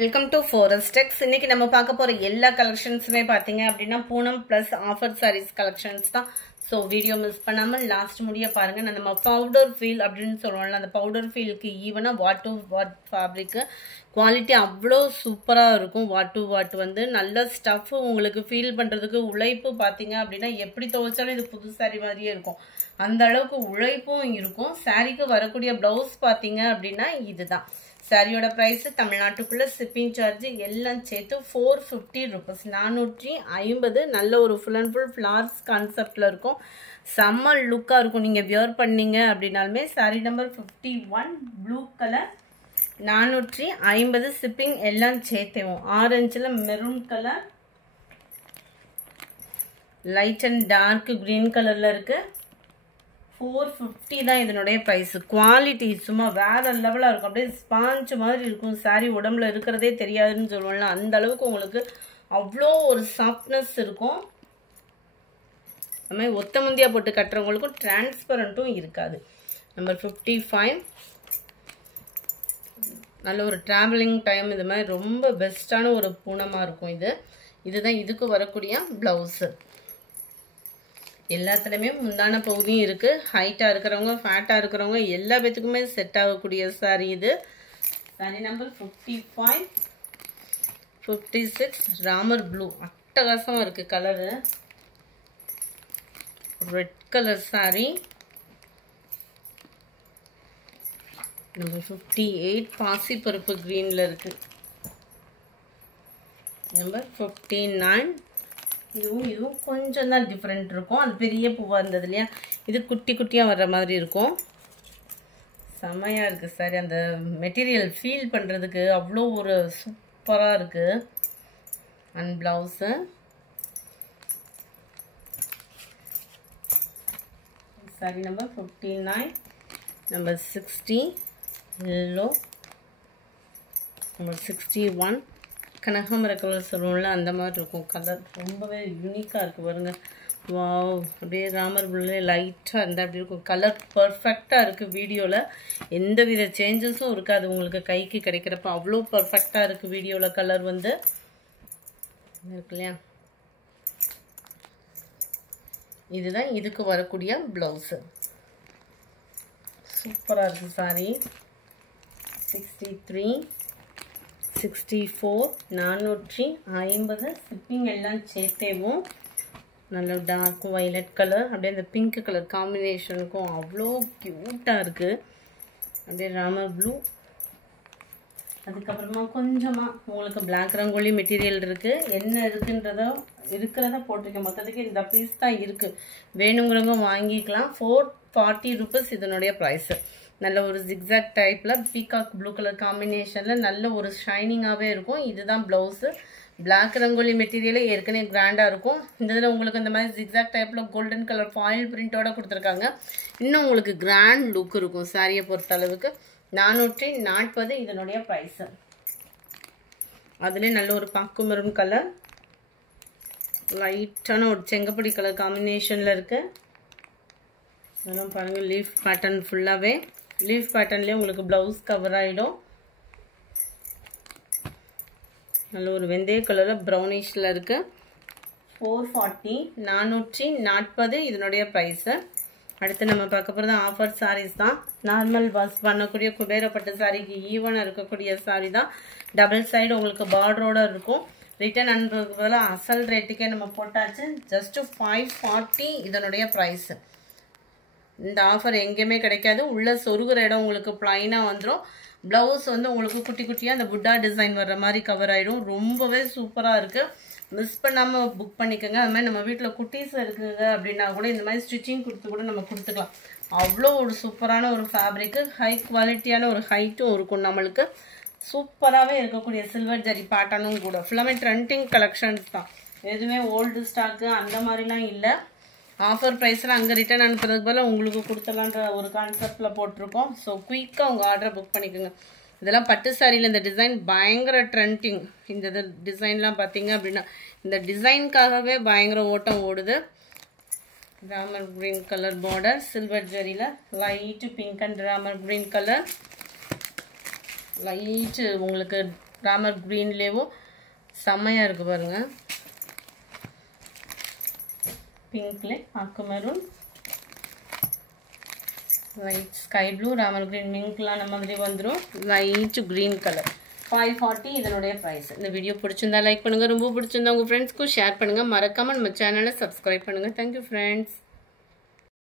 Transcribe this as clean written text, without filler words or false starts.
Welcome to forest டெக்ஸ். இன்னைக்கு நம்ம பார்க்க போற எல்லா கலெக்ஷன்ஸுமே பாத்தீங்க அப்படின்னா Poonam plus offer saris collections தான். ஸோ வீடியோ மிஸ் பண்ணாம லாஸ்ட் முடிய பாருங்க. நம்ம பவுடர் ஃபீல் அப்படின்னு சொல்லுவோம்ல, அந்த பவுடர் ஃபீலுக்கு ஈவனா what to what fabric quality அவ்வளோ சூப்பராக இருக்கும். வாட் டு வாட் வந்து நல்ல ஸ்டஃப் உங்களுக்கு ஃபீல் பண்ணுறதுக்கு உழைப்பு பார்த்தீங்க அப்படின்னா எப்படி துவைச்சாலும் இது புது சாரீ மாதிரியே இருக்கும். அந்த அளவுக்கு உழைப்பும் இருக்கும். சாரீக்கு வரக்கூடிய பிளவுஸ் பார்த்தீங்க அப்படின்னா இதுதான். சாரியோட பிரைஸ் தமிழ்நாட்டுக்குள்ள ஷிப்பிங் சார்ஜ் எல்லாம் சேர்த்து 450 rupees, 450. நல்ல ஒரு ஃபுல் அண்ட் ஃபுல் ஃபிளார்ஸ் கான்செப்ட்ல இருக்கும். செம்ம லுக்கா இருக்கும். நீங்க வியர் பண்ணீங்க அப்படின்னாலுமே. Sari number 51 blue colour, 450 shipping எல்லாம் சேர்த்தேவும். ஆரஞ்சுல maroon colour, light and dark green கலர்ல இருக்கு. 450 தான் இதனுடைய பிரைஸ். குவாலிட்டி சும்மா வேற லெவலா இருக்கும். அப்படியே ஸ்பாஞ்ச் மாதிரி இருக்கும். சாரி உடம்புல இருக்கிறதே தெரியாதுன்னு சொல்லுவோம்ல, அந்த அளவுக்கு உங்களுக்கு அவ்வளோ ஒரு சாஃப்ட்னஸ் இருக்கும். நம்ம ஒத்த முந்தியா போட்டு கட்டுறவங்களுக்கும் டிரான்ஸ்பரண்ட்டும் இருக்காது. நம்பர் 55 நல்ல ஒரு டிராவலிங் டைம் இது மாதிரி ரொம்ப பெஸ்டான ஒரு பூனமா இருக்கும். இதுதான் இதுக்கு வரக்கூடிய பிளவுஸ். எல்லாத்துலயுமே முந்தான பகுதியும் இருக்கு. ஹைட்டா இருக்கிறவங்க ஃபேட்டா இருக்கிறவங்க எல்லா பேத்துக்குமே செட் ஆகக்கூடிய சாரி இது. Sorry number 55 56 Ramar blue. அட்டகாசமா இருக்கு colour. Red colour sorry. Number 58 பாசி பருப்பு கிரீன்ல இருக்கு. நம்பர் 59 இதுவும் கொஞ்சம் தான் டிஃப்ரெண்ட் இருக்கும். அது பெரிய பூவா இருந்தது இல்லையா, இது குட்டி குட்டியா வர்ற மாதிரி இருக்கும். செம்மையா இருக்கு சாரி. அந்த மெட்டீரியல் ஃபீல் பண்றதுக்கு அவ்வளோ ஒரு சூப்பரா இருக்கு. And blouse sari number 59 number 60 yellow, number 61 கனகாமர கலர் சொல்லுவோம்ல அந்த மாதிரி இருக்கும். கலர் ரொம்பவே யூனிக்காக இருக்குது பாருங்க. வாவ், அப்படியே ராமர் ப்ளூல லைட்டாக இருந்தால் அப்படி இருக்கும். கலர் பர்ஃபெக்டாக இருக்குது. வீடியோவில் எந்த வித சேஞ்சஸும் இருக்காது. உங்களுக்கு கைக்கு கிடைக்கிறப்ப அவ்வளோ பர்ஃபெக்டாக இருக்குது. வீடியோவில் கலர் வந்து இருக்கு இல்லையா. இதுதான் இதுக்கு வரக்கூடிய ப்ளவுஸு. சூப்பராக இருக்குது சாரி. 63 64 450 ஷிப்பிங் எல்லாம் சேர்த்தேவும். நல்ல டார்க் வைலட் கலர், அப்படியே அந்த பிங்க் கலர் காம்பினேஷனுக்கும் அவ்வளோ க்யூட்டாக இருக்குது. அப்படியே ராமர் ப்ளூ. அதுக்கப்புறமா கொஞ்சமாக உங்களுக்கு பிளாக் ரங்கோலி மெட்டீரியல் இருக்குது. என்ன இருக்கிறத போட்டிருக்கேன். மொத்தத்துக்கு இந்த பீஸ் தான் இருக்குது. வேணுங்கிறவங்க வாங்கிக்கலாம். 440 rupees இதனுடைய ப்ரைஸு. நல்ல ஒரு ஜிக்ஸாக் டைப்ல பீகாக் ப்ளூ கலர் காம்பினேஷன்ல நல்ல ஒரு ஷைனிங்காகவே இருக்கும். இதுதான் பிளவுஸு. பிளாக் ரங்கோலி மெட்டீரியலே ஏற்கனவே கிராண்டா இருக்கும். இந்த இதில் உங்களுக்கு இந்த மாதிரி ஜிக்ஸாக் டைப்ல கோல்டன் கலர் ஃபாயில் பிரிண்டோட கொடுத்துருக்காங்க. இன்னும் உங்களுக்கு கிராண்ட் லுக் இருக்கும் சாரியை பொறுத்த அளவுக்கு. 440 இதனுடைய ப்ரைஸ். அதுலேயே நல்ல ஒரு பாக்கு மெரூன் கலர், லைட்டான ஒரு செங்கப்படி கலர் காம்பினேஷன்ல இருக்கு. அதெல்லாம் பாருங்க. லீஃப் பேட்டர்ன் ஃபுல்லாவே லீஃப் பேட்டர்ன்லேயே உங்களுக்கு பிளவுஸ் கவர் ஆகிடும். நல்ல ஒரு வெந்தய கலரில் ப்ரௌனிஷில் இருக்கு. 440 440 இதனுடைய ப்ரைஸு. அடுத்து நம்ம பார்க்க போகிறது ஆஃபர் சாரீஸ் தான். நார்மல் வாஷ் பண்ணக்கூடிய குபேரப்பட்ட சாரிக்கு ஈவனாக இருக்கக்கூடிய சாரி தான். டபுள் சைடு உங்களுக்கு பார்டரோட இருக்கும். ரிட்டர்ன் அனுப்புறதுக்கு பதிலாக அசல் ரேட்டுக்கே நம்ம போட்டாச்சு. ஜஸ்ட் 540 இதனுடைய ப்ரைஸு. இந்த ஆஃபர் எங்கேயுமே கிடைக்காது. உள்ள சொருகிற இடம் உங்களுக்கு பிளைனாக வந்துடும். பிளவுஸ் வந்து உங்களுக்கு குட்டி குட்டியாக அந்த புட்டா டிசைன் வர்ற மாதிரி கவர் ஆகிடும். ரொம்பவே சூப்பராக இருக்குது. மிஸ் பண்ணாமல் புக் பண்ணிக்கோங்க. அது மாதிரி நம்ம வீட்டில் குட்டீஸ் இருக்குங்க அப்படின்னா கூட இந்த மாதிரி ஸ்டிச்சிங் கொடுத்து கூட நம்ம கொடுத்துக்கலாம். அவ்வளோ ஒரு சூப்பரான ஒரு ஃபேப்ரிக்கு, ஹை குவாலிட்டியான ஒரு ஹைட்டும் இருக்கும். நம்மளுக்கு சூப்பராகவே இருக்கக்கூடிய சில்வர் ஜரி பேட்டர்னும் கூட. ஃபுல்லாமே ட்ரெண்டிங் கலெக்ஷன்ஸ் தான். எதுவுமே ஓல்டு ஸ்டாக்கு அந்த மாதிரிலாம் இல்லை. ஆஃபர் ப்ரைஸில் அங்கே ரிட்டர்ன் அனுப்புறதுக்கு பதிலாக உங்களுக்கு கொடுத்துலான்ற ஒரு கான்செப்டில் போட்டிருக்கோம். ஸோ குயிக்காக உங்கள் ஆர்டரை புக் பண்ணிக்கோங்க. இதெல்லாம் பட்டு சாரியில் இந்த டிசைன் பயங்கர ட்ரெண்டிங். இந்த டிசைன்லாம் பார்த்தீங்க அப்படின்னா இந்த டிசைனுக்காகவே பயங்கர ஓட்டம் ஓடுது. Ramar green colour border, silver ஜரியில் light pink and Ramar green colour, light உங்களுக்கு ராமர் க்ரீன்லேயும் செம்மையாக இருக்குது பாருங்கள். பிங்க்ல அக்கு maroon, light sky blue, Ramar green, மிங்க்லாம் நம்ம மாதிரி வந்துடும். லைட் க்ரீன் கலர் 540 இதனுடைய ப்ரைஸ். இந்த வீடியோ பிடிச்சிருந்தா லைக் பண்ணுங்கள், ரொம்ப பிடிச்சிருந்தா உங்கள் ஃப்ரெண்ட்ஸ்க்கும் ஷேர் பண்ணுங்கள். மறக்காமல் நம்ம சேனலை சப்ஸ்கிரைப் பண்ணுங்கள். Thank you friends.